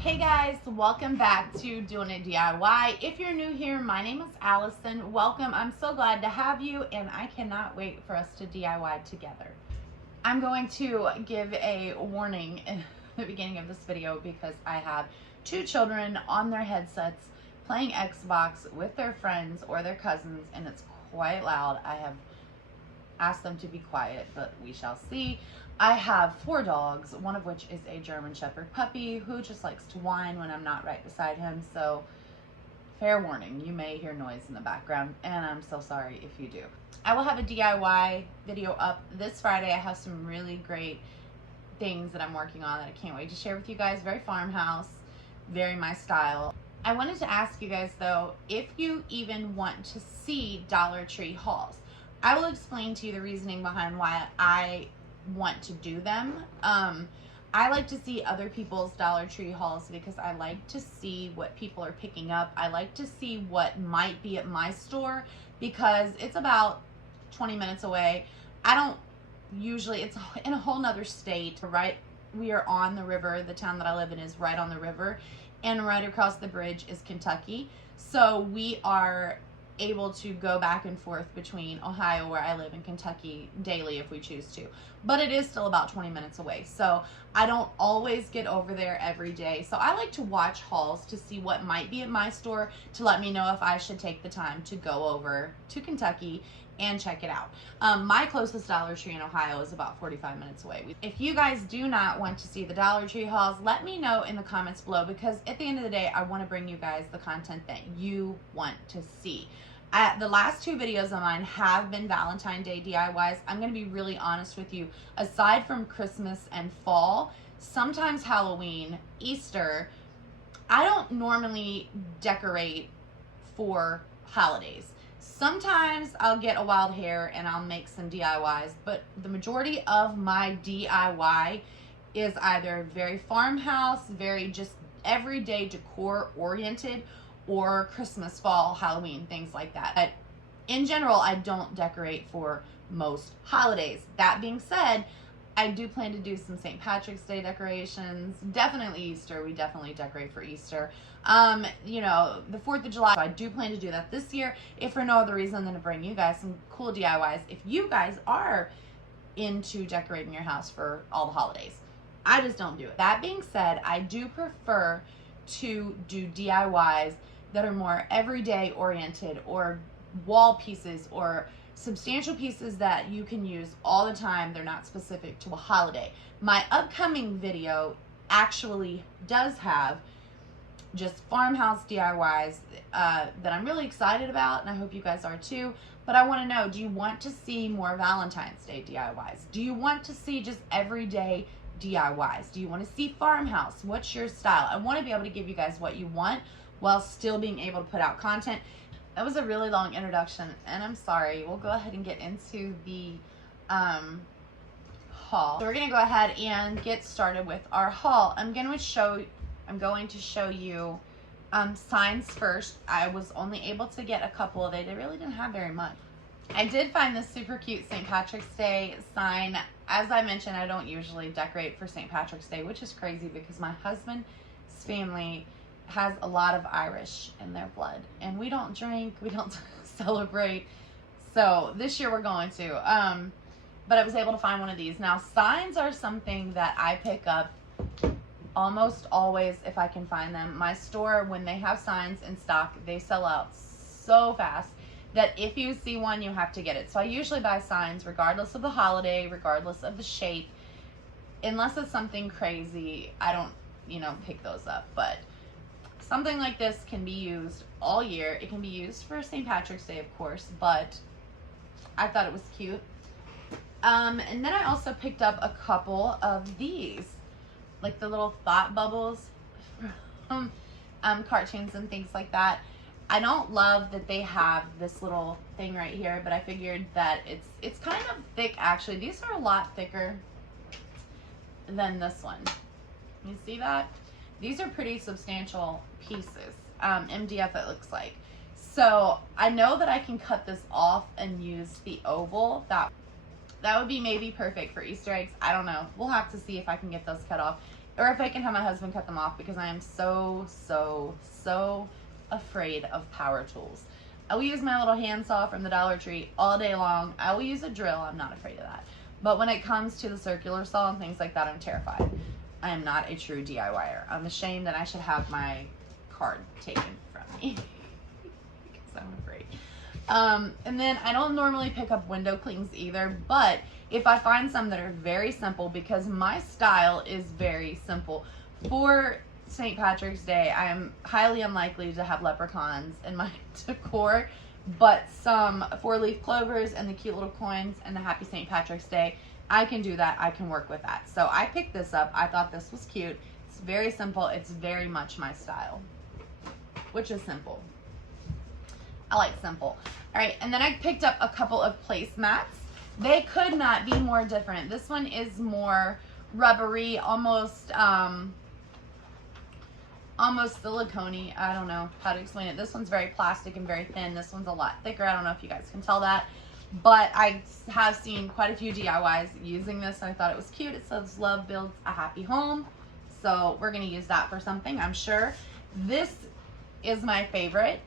Hey guys, welcome back to Doing It DIY. If you're new here, my name is Allison. Welcome. I'm so glad to have you, and I cannot wait for us to DIY together. I'm going to give a warning in the beginning of this video because I have two children on their headsets playing Xbox with their friends or their cousins, and it's quite loud. I have asked them to be quiet, but we shall see. I have 4 dogs, one of which is a German Shepherd puppy who just likes to whine when I'm not right beside him. So fair warning, you may hear noise in the background, and I'm so sorry if you do. I will have a DIY video up this Friday. I have some really great things that I'm working on that I can't wait to share with you guys. Very farmhouse, very my style. I wanted to ask you guys though, if you even want to see Dollar Tree hauls. I will explain to you the reasoning behind why I want to do them. I like to see other people's Dollar Tree hauls because I like to see what people are picking up. I like to see what might be at my store because it's about 20 minutes away. I don't usually, it's in a whole nother state, right? We are on the river. The town that I live in is right on the river, and right across the bridge is Kentucky. So we are able to go back and forth between Ohio, where I live, and Kentucky daily if we choose to, but it is still about 20 minutes away. So I don't always get over there every day. So I like to watch hauls to see what might be at my store to let me know if I should take the time to go over to Kentucky and check it out. My closest Dollar Tree in Ohio is about 45 minutes away. If you guys do not want to see the Dollar Tree hauls, let me know in the comments below, because at the end of the day, I want to bring you guys the content that you want to see. The last 2 videos of mine have been Valentine's Day DIYs. I'm going to be really honest with you. Aside from Christmas and fall, sometimes Halloween, Easter, I don't normally decorate for holidays. Sometimes I'll get a wild hair and I'll make some DIYs, but the majority of my DIY is either very farmhouse, very just everyday decor oriented, or Christmas, fall, Halloween, things like that. But in general, I don't decorate for most holidays. That being said, I do plan to do some St. Patrick's Day decorations. Definitely Easter. We definitely decorate for Easter. You know, the 4th of July. So I do plan to do that this year, if for no other reason than to bring you guys some cool DIYs. If you guys are into decorating your house for all the holidays, I just don't do it. That being said, I do prefer to do DIYs that are more everyday oriented, or wall pieces, or substantial pieces that you can use all the time. They're not specific to a holiday. My upcoming video actually does have just farmhouse DIYs that I'm really excited about, and I hope you guys are too. But I want to know, do you want to see more Valentine's Day DIYs? Do you want to see just everyday DIYs? Do you want to see farmhouse? What's your style? I want to be able to give you guys what you want while still being able to put out content. That was a really long introduction, and I'm sorry. We'll go ahead and get into the haul. So we're gonna go ahead and get started with our haul. I'm going to show you signs first. I was only able to get a couple. They really didn't have very much. I did find this super cute St. Patrick's Day sign. As I mentioned, I don't usually decorate for St. Patrick's Day, which is crazy because my husband's family has a lot of Irish in their blood, and we don't drink, we don't celebrate. So this year we're going to. But I was able to find one of these. Now, signs are something that I pick up almost always if I can find them. My store, when they have signs in stock, they sell out so fast that if you see one, you have to get it. So I usually buy signs regardless of the holiday, regardless of the shape. Unless it's something crazy, I don't, pick those up. But something like this can be used all year. It can be used for St. Patrick's Day, of course, but I thought it was cute. And then I also picked up a couple of these, like the little thought bubbles from cartoons and things like that. I don't love that they have this little thing right here, but I figured that it's kind of thick actually. These are a lot thicker than this one. You see that? These are pretty substantial pieces, MDF it looks like. So I know that I can cut this off and use the oval. That would be maybe perfect for Easter eggs. I don't know. We'll have to see if I can get those cut off. or if I can have my husband cut them off, because I am so afraid of power tools. I will use my little handsaw from the Dollar Tree all day long. I will use a drill. I'm not afraid of that. But when it comes to the circular saw and things like that, I'm terrified. I am not a true DIYer. I'm ashamed that I should have my card taken from me because I'm afraid. And then I don't normally pick up window clings either, but if I find some that are very simple, because my style is very simple. For St. Patrick's Day, I am highly unlikely to have leprechauns in my decor, but some 4-leaf clovers and the cute little coins and the Happy St. Patrick's Day, I can do that. I can work with that. So I picked this up. I thought this was cute. It's very simple. It's very much my style, which is simple. I like simple. All right, and then I picked up a couple of placemats. They could not be more different. This one is more rubbery, almost silicone-y. I don't know how to explain it. This one's very plastic and very thin. This one's a lot thicker. I don't know if you guys can tell that, but I have seen quite a few DIYs using this, and I thought it was cute. It says love builds a happy home, so we're going to use that for something, I'm sure. This is my favorite.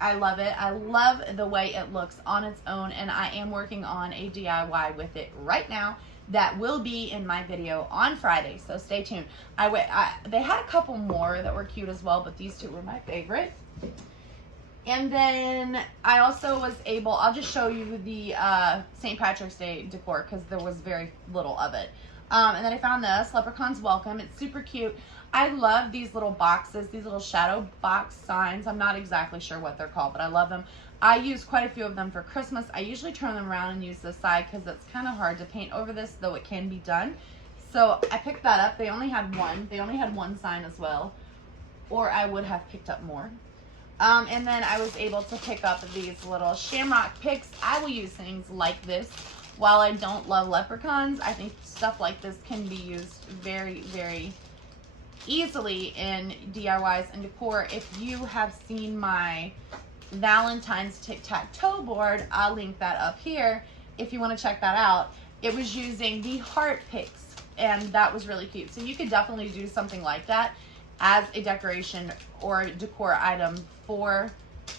I love it. I love the way it looks on its own, and I am working on a DIY with it right now that will be in my video on Friday, so stay tuned. They had a couple more that were cute as well, but these two were my favorite. And then I also was able, I'll just show you the St. Patrick's Day decor because there was very little of it. And then I found this, Leprechaun's Welcome. It's super cute. I love these little boxes, these little shadow box signs. I'm not exactly sure what they're called, but I love them. I use quite a few of them for Christmas. I usually turn them around and use this side because it's kind of hard to paint over this, though it can be done. So I picked that up. They only had one. They only had one sign as well, or I would have picked up more. And then I was able to pick up these little shamrock picks. I will use things like this. While I don't love leprechauns, I think stuff like this can be used very, very easily in DIYs and decor. If you have seen my Valentine's tic-tac-toe board, I'll link that up here if you want to check that out. It was using the heart picks, and that was really cute. So you could definitely do something like that as a decoration or decor item for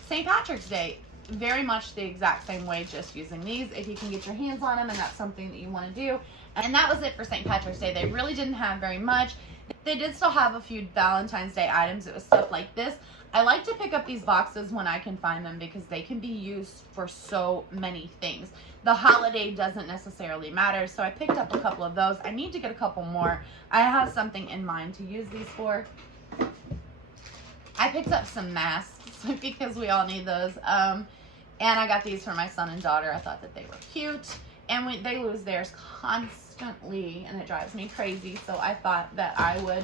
St. Patrick's Day. Very much the exact same way, just using these if you can get your hands on them and that's something that you want to do. And that was it for St. Patrick's Day. They really didn't have very much. They did still have a few Valentine's Day items. It was stuff like this. I like to pick up these boxes when I can find them because they can be used for so many things. The holiday doesn't necessarily matter, so I picked up a couple of those. I need to get a couple more. I have something in mind to use these for. I picked up some masks because we all need those. And I got these for my son and daughter. I thought that they were cute. And they lose theirs constantly, and it drives me crazy. So I thought that I would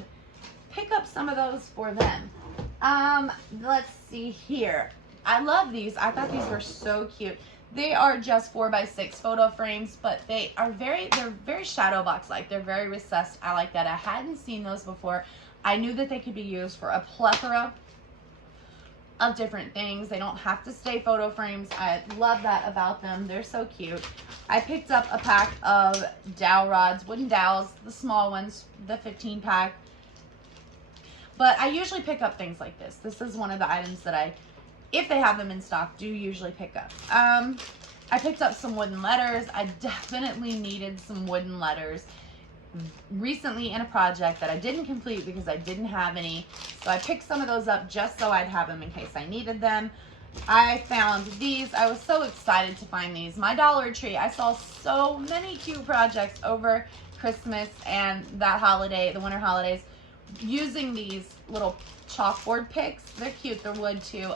pick up some of those for them. Let's see here. I love these. I thought these were so cute. They are just 4x6 photo frames, but they're very shadow box like. They're very recessed. I like that. I hadn't seen those before. I knew that they could be used for a plethora of different things. They don't have to stay photo frames. I love that about them. They're so cute. I picked up a pack of dowel rods, wooden dowels, the small ones, the 15 pack. But I usually pick up things like this. This is one of the items that I, if they have them in stock, do usually pick up. I picked up some wooden letters. I definitely needed some wooden letters recently in a project that I didn't complete because I didn't have any. So I picked some of those up just so I'd have them in case I needed them. I found these. I was so excited to find these. My Dollar Tree, I saw so many cute projects over Christmas and that holiday, the winter holidays, using these little chalkboard picks. They're cute. They're wood too.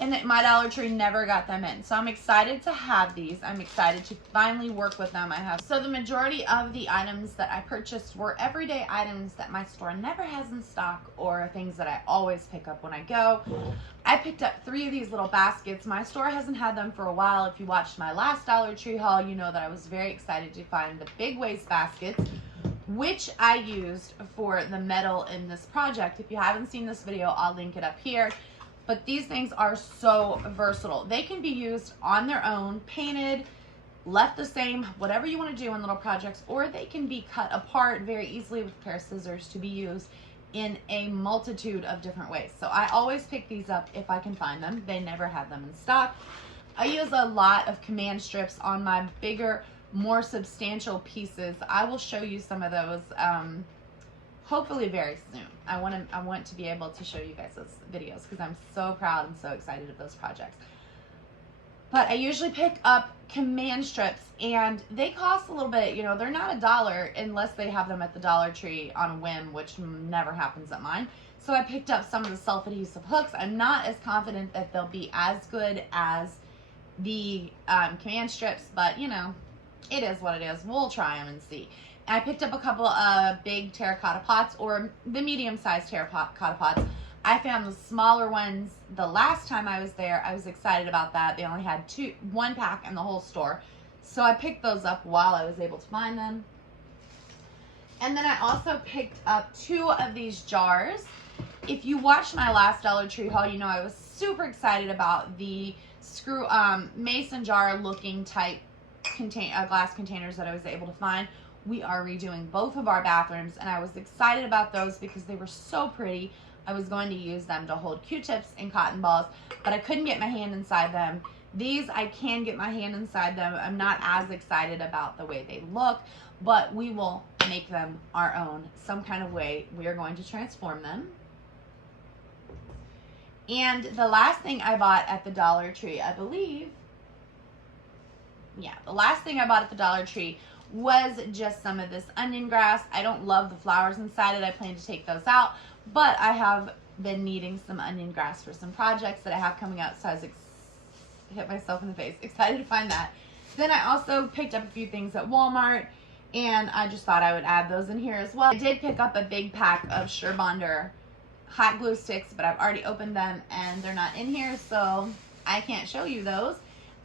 And my Dollar Tree never got them in. So I'm excited to have these. I'm excited to finally work with them. So the majority of the items that I purchased were everyday items that my store never has in stock or things that I always pick up when I go. I picked up 3 of these little baskets. My store hasn't had them for a while. If you watched my last Dollar Tree haul, you know that I was very excited to find the big waste baskets, which I used for the metal in this project. If you haven't seen this video, I'll link it up here. But these things are so versatile. They can be used on their own, painted, left the same, whatever you want to do in little projects, or they can be cut apart very easily with a pair of scissors to be used in a multitude of different ways. So I always pick these up if I can find them. They never have them in stock. I use a lot of command strips on my bigger, more substantial pieces. I will show you some of those hopefully very soon. I want to be able to show you guys those videos because I'm so proud and so excited of those projects. But I usually pick up command strips, and they cost a little bit. You know, they're not $1 unless they have them at the Dollar Tree on a whim, which never happens at mine. So I picked up some of the self-adhesive hooks. I'm not as confident that they'll be as good as the command strips, but you know, it is what it is. We'll try them and see. I picked up a couple of big terracotta pots, or the medium-sized terracotta pots. I found the smaller ones the last time I was there. I was excited about that. They only had one pack in the whole store. So I picked those up while I was able to find them. And then I also picked up 2 of these jars. If you watched my last Dollar Tree haul, you know I was super excited about the mason jar looking type glass containers that I was able to find. We are redoing both of our bathrooms, and I was excited about those because they were so pretty. I was going to use them to hold Q-tips and cotton balls, but I couldn't get my hand inside them. These, I can get my hand inside them. I'm not as excited about the way they look, but we will make them our own. Some kind of way we are going to transform them. And the last thing I bought at the Dollar Tree, I believe, the last thing I bought at the Dollar Tree was just some of this onion grass. I don't love the flowers inside it. I plan to take those out, but I have been needing some onion grass for some projects that I have coming up, so I was hit myself in the face, excited to find that. Then I also picked up a few things at Walmart, and I just thought I would add those in here as well. I did pick up a big pack of Surebonder hot glue sticks, but I've already opened them and they're not in here, so I can't show you those.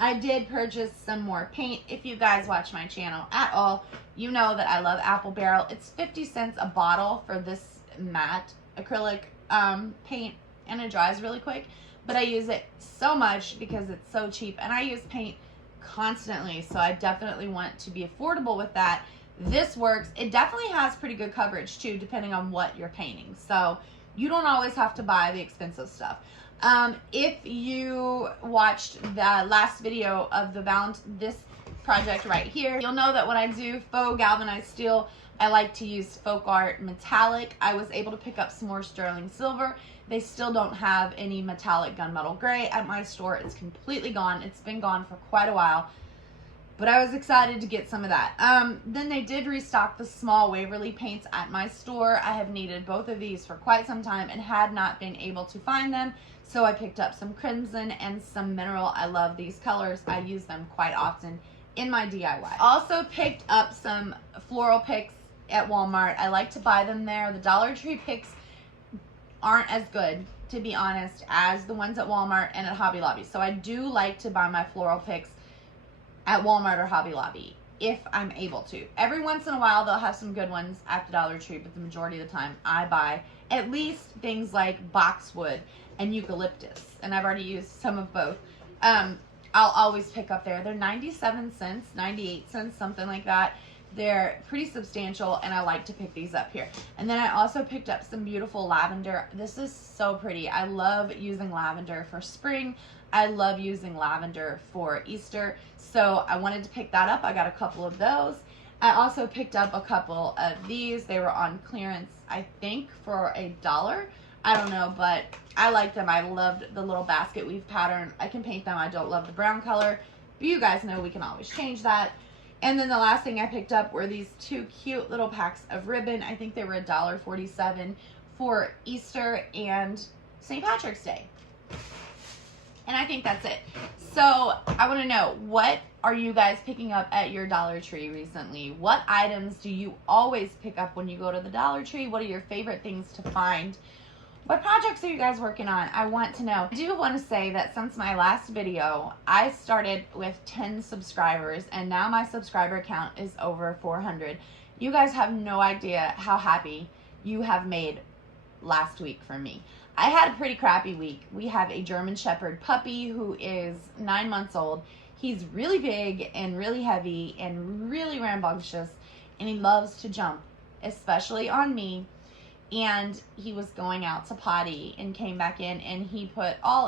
I did purchase some more paint. If you guys watch my channel at all, you know that I love Apple Barrel. It's 50 cents a bottle for this matte acrylic paint, and it dries really quick, but I use it so much because it's so cheap, and I use paint constantly, so I definitely want to be affordable with that. This works. It definitely has pretty good coverage too, depending on what you're painting, so you don't always have to buy the expensive stuff. If you watched the last video of this project right here, you'll know that when I do faux galvanized steel, I like to use Folk Art metallic. I was able to pick up some more sterling silver. They still don't have any metallic gunmetal gray at my store. It's completely gone. It's been gone for quite a while, but I was excited to get some of that. Then they did restock the small Waverly paints at my store. I have needed both of these for quite some time and had not been able to find them. So I picked up some crimson and some mineral. I love these colors. I use them quite often in my DIY. Also picked up some floral picks at Walmart. I like to buy them there. The Dollar Tree picks aren't as good, to be honest, as the ones at Walmart and at Hobby Lobby. So I do like to buy my floral picks at Walmart or Hobby Lobby if I'm able to. Every once in a while they'll have some good ones at the Dollar Tree, but the majority of the time I buy at least things like boxwood and eucalyptus, and I've already used some of both. I'll always pick up there. They're 97 cents, 98 cents, something like that. They're pretty substantial, and I like to pick these up here. And then I also picked up some beautiful lavender. This is so pretty. I love using lavender for spring. I love using lavender for Easter, so I wanted to pick that up. I got a couple of those. I also picked up a couple of these. They were on clearance, I think, for $1. I don't know, but I like them. I loved the little basket weave pattern. I can paint them. I don't love the brown color, but you guys know we can always change that. And then the last thing I picked up were these 2 cute little packs of ribbon. I think they were $1.47 for Easter and St. Patrick's Day. And I think that's it. So I want to know, what are you guys picking up at your Dollar Tree recently? What items do you always pick up when you go to the Dollar Tree? What are your favorite things to find? What projects are you guys working on? I want to know. I do want to say that since my last video, I started with 10 subscribers, and now my subscriber count is over 400. You guys have no idea how happy you have made last week for me. I had a pretty crappy week. We have a German Shepherd puppy who is 9 months old. He's really big and really heavy and really rambunctious, and he loves to jump, especially on me. And he was going out to potty and came back in, and he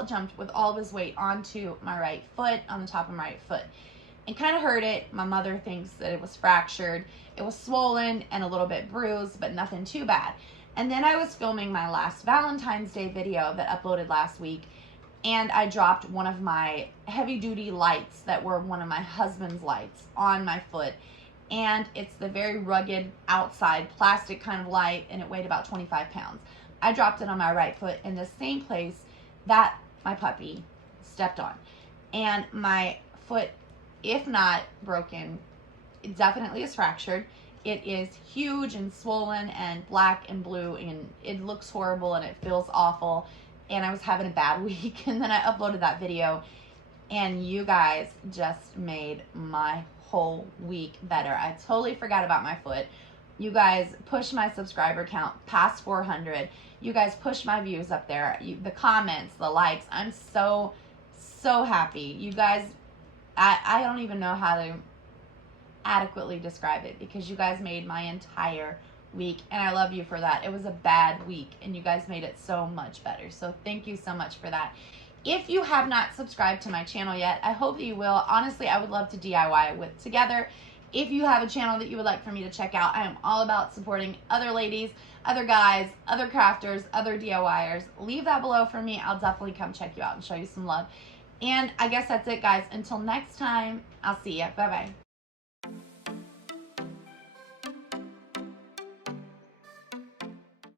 jumped with all of his weight onto my right foot, on the top of my right foot, and kind of hurt it. My mother thinks that it was fractured. It was swollen and a little bit bruised, but nothing too bad. And then I was filming my last Valentine's Day video that uploaded last week, and I dropped one of my heavy duty lights that were one of my husband's lights on my foot. And it's the very rugged outside plastic kind of light, and it weighed about 25 pounds. I dropped it on my right foot in the same place that my puppy stepped on. And my foot, if not broken, it definitely is fractured. It is huge and swollen and black and blue, and it looks horrible and it feels awful. And I was having a bad week, and then I uploaded that video, and you guys just made my whole week better. I totally forgot about my foot. You guys pushed my subscriber count past 400. You guys pushed my views up there. The comments, the likes. I'm so happy. You guys, I don't even know how to adequately describe it, because you guys made my entire week, and I love you for that. It was a bad week, and you guys made it so much better. So thank you so much for that. If you have not subscribed to my channel yet, I hope that you will. Honestly, I would love to DIY together. If you have a channel that you would like for me to check out, I am all about supporting other ladies, other guys, other crafters, other DIYers. Leave that below for me. I'll definitely come check you out and show you some love. And I guess that's it, guys. Until next time, I'll see ya. Bye-bye.